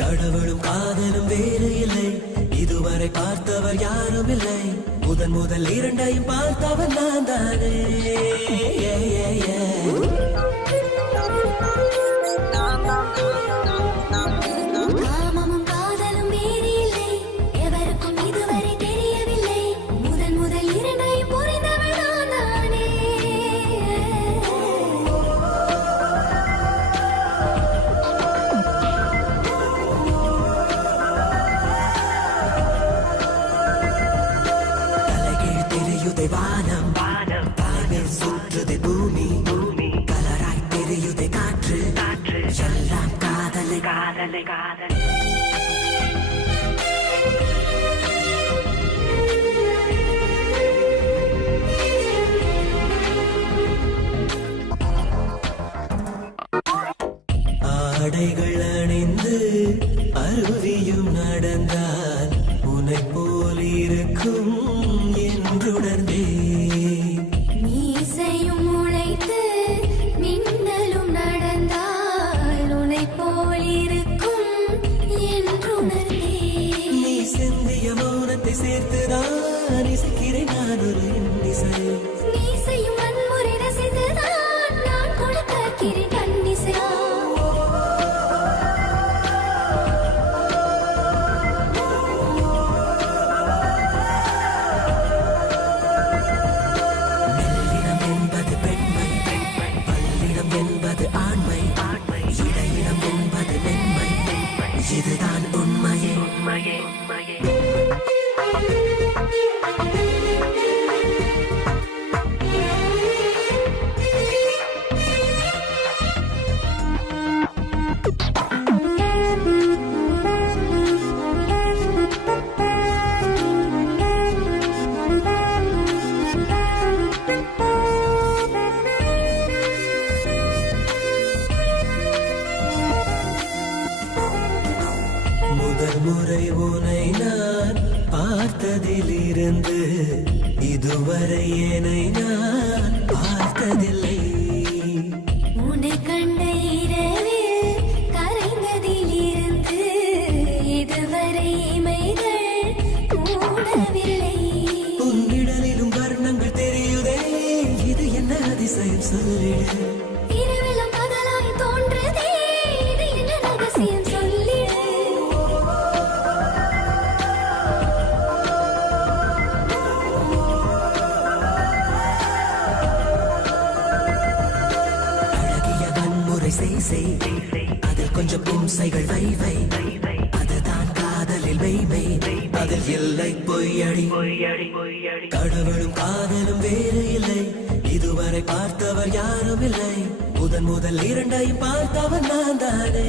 கடவுளும் காதலும் வேறு இல்லை, இதுவரை பார்த்தவர் யாரும் இல்லை. முதன் முதல் இரண்டையும் பார்த்தவர் நான் தானே. காமமும் காதலும் வேறு இல்லை, எவருக்கும் இதுவரை தெரியவில்லை. முதன் முதல் இரண்டையும் புரிந்தவர் நான் தானே. தலைகீழ் தெரியுதை வானம், தலைமேல் சுற்றுதை பூமி, கலராய் தெரியுதை காற்று, எல்லாம் காதலை காதலை காதலை. ஆடைகள் அணிந்து அருவியும் நடந்தால் உன்னை போல் இருக்கும் என்றுணர்ந்தேன். மீசையும் முளைத்து மின்னலும் நடந்தால் உன்னை போல் இருக்கும் என்றுணர்ந்தேன். நீ சிந்திய மௌனத்தை சேர்த்துதான் இசைக்கிறேன் நான் ஒரு இன்னிசை. மீசையும் வன்முறை ரசித்துதான் நான் கொடுக்கிறேன் கண்ணிசை. மெல்லினம் என்பது பெண்மை, பல்லினம் என்பது ஆண்மை, இடையினம் என்பது மென்மை, இதுதான் உண்மையே. முதல் முறை உன்னை நான் பார்த்ததிலிருந்து இதுவரை என்னை நான் பார்த்ததில்லை. உன்னை கண்ட இரவில் கரைந்ததிலிருந்து இதுவரை இமைகள் மூடவில்லை. உன்னிடலிலும் வர்ணங்கள் தெரியுதே, இது என்ன அதிசயம் சொல்லிடு. இரவெல்லாம் பகலாய் தோன்றுதே, இது என்ன ரகசியம் சொல்லிடு. அழகிய வன்முறை செய், அதில் கொஞ்சம் இம்சைகள் வை, அதுதான் காதலில் மெய்மை, அதில் இல்லை பொய்யடி. கடவுளும் காதலும் வேறு இல்லை, இதுவரை பார்த்தவர் யாரும் இல்லை. முதன் முதல் இரண்டையும் பார்த்தவர் நான் தானே.